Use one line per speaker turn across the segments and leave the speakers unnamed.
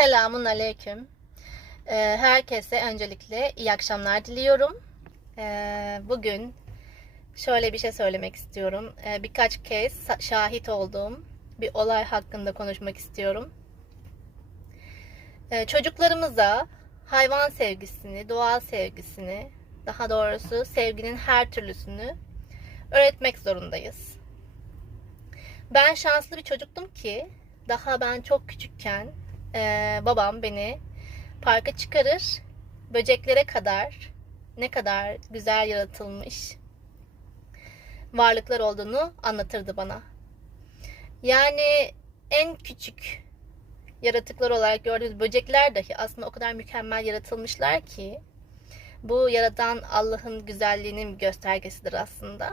Selamun Aleyküm. Ee, herkese öncelikle iyi akşamlar diliyorum. Ee, bugün şöyle bir şey söylemek istiyorum. Ee, birkaç kez şahit olduğum bir olay hakkında konuşmak istiyorum. Çocuklarımıza hayvan sevgisini, doğa sevgisini, daha doğrusu sevginin her türlüsünü öğretmek zorundayız. Ben şanslı bir çocuktum ki daha ben çok küçükken eee, babam beni parka çıkarır, böceklere kadar ne kadar güzel yaratılmış varlıklar olduğunu anlatırdı bana. Yani en küçük yaratıklar olarak gördüğümüz böcekler dahi aslında o kadar mükemmel yaratılmışlar ki bu yaradan Allah'ın güzelliğinin bir göstergesidir aslında.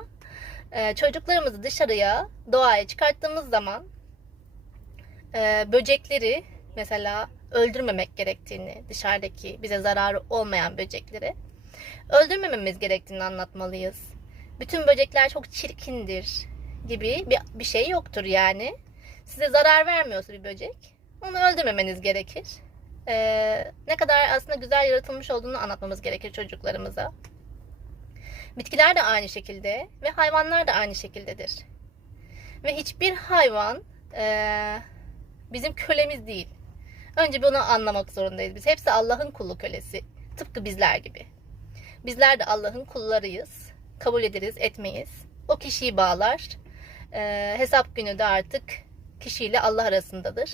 Ee, çocuklarımızı dışarıya, doğaya çıkarttığımız zaman e, böcekleri mesela öldürmemek gerektiğini, dışarıdaki bize zararı olmayan böcekleri öldürmememiz gerektiğini anlatmalıyız. Bütün böcekler çok çirkindir gibi bir, bir şey yoktur yani. Size zarar vermiyorsa bir böcek, onu öldürmemeniz gerekir. Ee, ne kadar aslında güzel yaratılmış olduğunu anlatmamız gerekir çocuklarımıza. Bitkiler de aynı şekilde ve hayvanlar da aynı şekildedir. Ve hiçbir hayvan eee, bizim kölemiz değil. Önce bunu anlamak zorundayız. Biz hepsi Allah'ın kulu kölesi. Tıpkı bizler gibi. Bizler de Allah'ın kullarıyız. Kabul ederiz, etmeyiz. O kişiyi bağlar. Eee, hesap günü de artık kişiyle Allah arasındadır.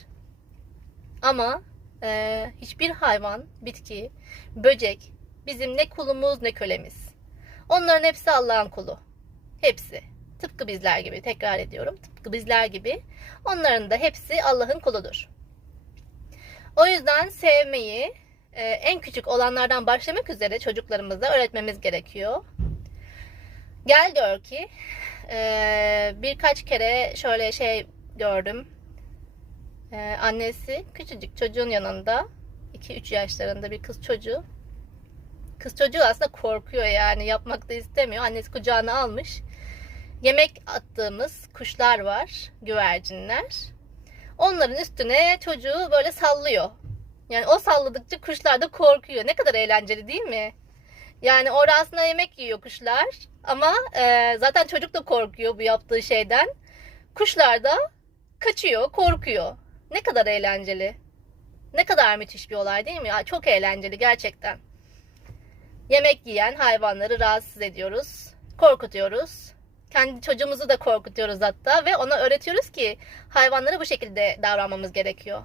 Ama eee, hiçbir hayvan, bitki, böcek bizim ne kulumuz ne kölemiz. Onların hepsi Allah'ın kulu. Hepsi. Tıpkı bizler gibi. Tekrar ediyorum. Tıpkı bizler gibi. Onların da hepsi Allah'ın kuludur. O yüzden sevmeyi e, en küçük olanlardan başlamak üzere çocuklarımıza öğretmemiz gerekiyor. Gel gör ki e, birkaç kere şöyle şey gördüm. E, annesi küçücük çocuğun yanında 2-3 yaşlarında bir kız çocuğu Kız çocuğu aslında korkuyor yani yapmak da istemiyor. Annesi kucağına almış. Yemek attığımız kuşlar var, güvercinler. Onların üstüne çocuğu böyle sallıyor. Yani o salladıkça kuşlar da korkuyor. Ne kadar eğlenceli değil mi? Yani orada aslında yemek yiyor kuşlar. Ama e, zaten çocuk da korkuyor bu yaptığı şeyden. Kuşlar da kaçıyor, korkuyor. Ne kadar eğlenceli. Ne kadar müthiş bir olay değil mi? Ya, çok eğlenceli gerçekten. Yemek yiyen hayvanları rahatsız ediyoruz, korkutuyoruz. Kendi çocuğumuzu da korkutuyoruz hatta ve ona öğretiyoruz ki hayvanlara bu şekilde davranmamız gerekiyor.